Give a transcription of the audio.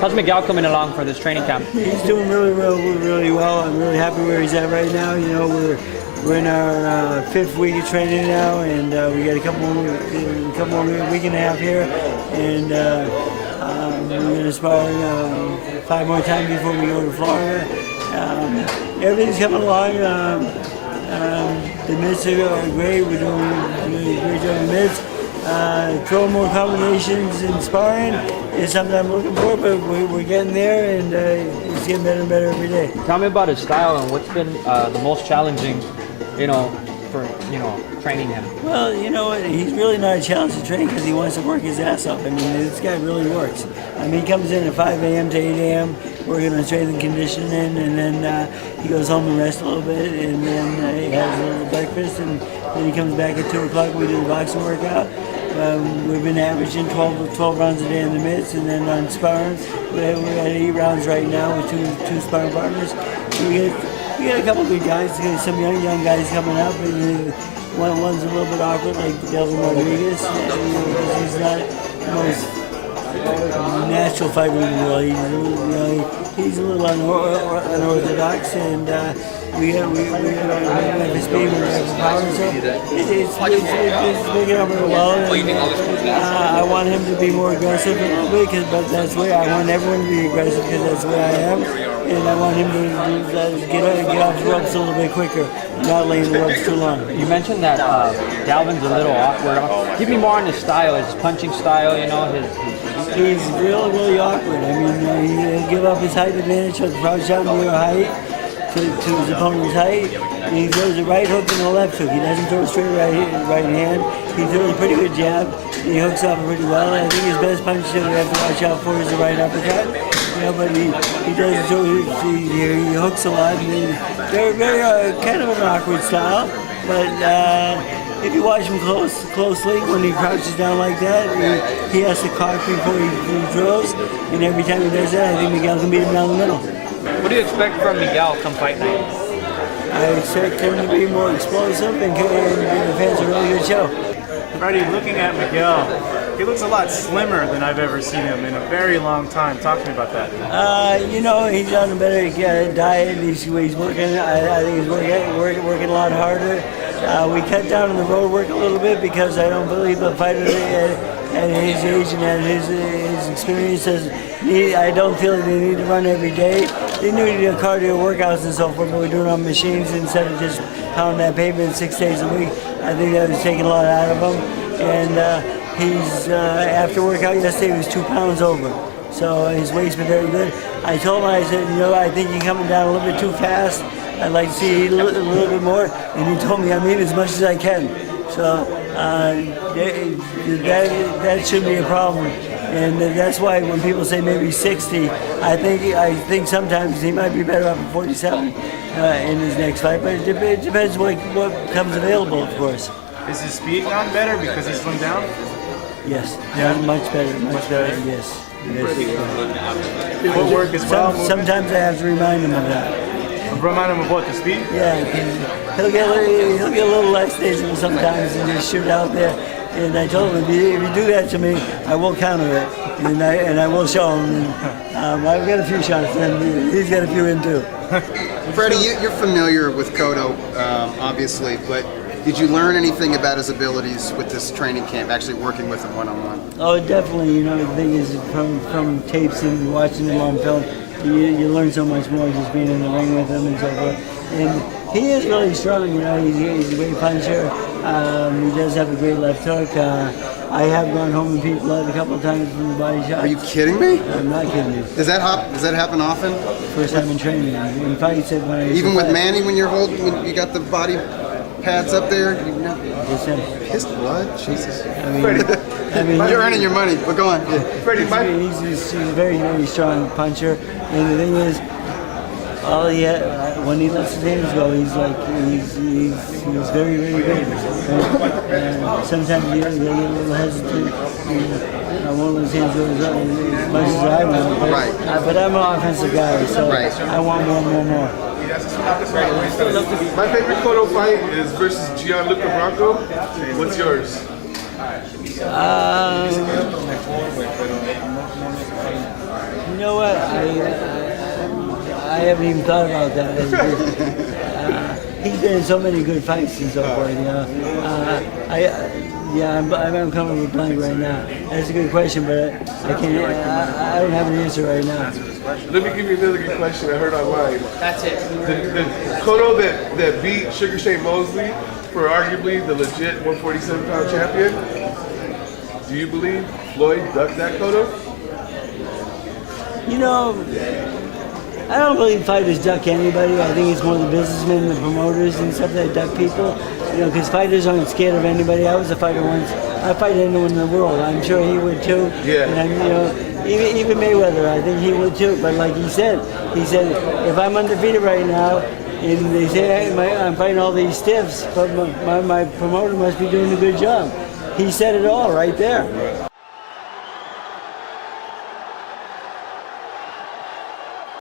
How's Miquel coming along for this training camp? He's doing really well. I'm really happy where he's at right now. You know, we're in our 5th week of training now, and we got a couple more week and a half here, and we're going to spar 5 more times before we go to Florida. Everything's coming along. The mitts are great. We're doing a great job with mitts. Throw more combinations in sparring is something I'm looking for, but we're getting there, and it's getting better and better every day. Tell me about his style and what's been the most challenging, for training him. Well, you know what? He's really not a challenge to train because he wants to work his ass off. I mean, this guy really works. I mean, he comes in at 5 a.m. to 8 a.m. working on strength and conditioning, and then he goes home and rests a little bit, and then he has a little breakfast, and then he comes back at 2 o'clock. We do the boxing workout. We've been averaging 12 rounds a day in the mitts, and then on sparring, we're at 8 rounds right now with two sparring partners. We got a couple of good guys, some young guys coming up, and one's a little bit awkward, like Rodriquez. He's not the most natural fighter in the world. He's a little unorthodox, and we have his speed, we have his power, so it's making up really well. And, I want him to be more aggressive a little bit, but that's the way I want everyone to be aggressive, because that's the way I am. And I want him to get off the ropes a little bit quicker, not laying the ropes too long. You mentioned that Galvin's a little awkward. Give me more on his style, his punching style, He's really awkward. I mean, he'll give up his height advantage with the crouch out near height to his opponent's height. And he throws a right hook and a left hook. He doesn't throw a straight right hand. He throws a pretty good jab. And he hooks off pretty well. And I think his best punch that we have to watch out for is the right uppercut. But he does throw, he hooks a lot. They're very kind of an awkward style, but if you watch him closely, when he crouches down like that, he has to cock before he throws, and every time he does that, I think Miquel can beat him down the middle. What do you expect from Miquel come fight night? I expect him to be more explosive and give the fans a really good show. Freddie, looking at Miquel, he looks a lot slimmer than I've ever seen him in a very long time. Talk to me about that. He's on a better diet. He's working. I think he's working a lot harder. We cut down on the road work a little bit because I don't believe a fighter at his age and at his experience I don't feel like they need to run every day. They need to do cardio workouts and so forth, but we're doing on machines instead of just pounding that pavement 6 days a week. I think that was taking a lot out of him. And he's after workout yesterday, he was 2 pounds over. So his weight's been very good. I told him, I said, I think you're coming down a little bit too fast. I'd like to see a little bit more. And he told me, as much as I can. So that shouldn't be a problem. And that's why when people say maybe 60, I think sometimes he might be better off at 47 in his next fight. But it depends what comes available, of course. Is his speed gotten better because he's slimmed down? Yes, much better, yes. Footwork as well. Sometimes I have to remind him of that. Remind him of what, the speed? Yeah, he'll get a little lackadaisical sometimes and just shoot out there. And I told him, if you do that to me, I will counter it, and I will show him. And, I've got a few shots, and he's got a few in too. Freddie, you're familiar with Cotto, obviously, but did you learn anything about his abilities with this training camp, actually working with him one-on-one? Oh, definitely. The thing is, from tapes and watching him on film, you learn so much more just being in the ring with him and so forth. And he is really strong. He's a great puncher. He does have a great left hook. I have gone home and beat blood a couple of times from the body shots. Are you kidding me? I'm not kidding you. Does that happen often? First time in training. In fights, even with Manny, when you got the body pads up there, pissed blood. Jesus. You're earning your money, but go on. Yeah. Freddie, he's a very, very strong puncher, and the thing is, when he lets his hands go, he's very, very good. And sometimes he gets a little hesitant. I won't let his hands go as much as I want. But I'm an offensive guy, so I want more. My favorite Cotto fight is versus Gianluca Bronco. What's yours? haven't even thought about that. He's been in so many good fights and so forth. You know, I'm coming with a blank right now. That's a good question, but I can't. I don't have an answer right now. Let me give you another good question I heard online. That's it. The Cotto that beat Sugar Shane Mosley for arguably the legit 147-pound champion, do you believe Floyd ducked that Cotto? You know, I don't believe fighters duck anybody. I think it's more the businessmen and the promoters and stuff that duck people. You know, because fighters aren't scared of anybody. I was a fighter once. I fight anyone in the world. I'm sure he would too. Yeah. And you know, even Mayweather, I think he would too. But like he said, if I'm undefeated right now, and they say hey, I'm fighting all these stiffs, but my promoter must be doing a good job. He said it all right there.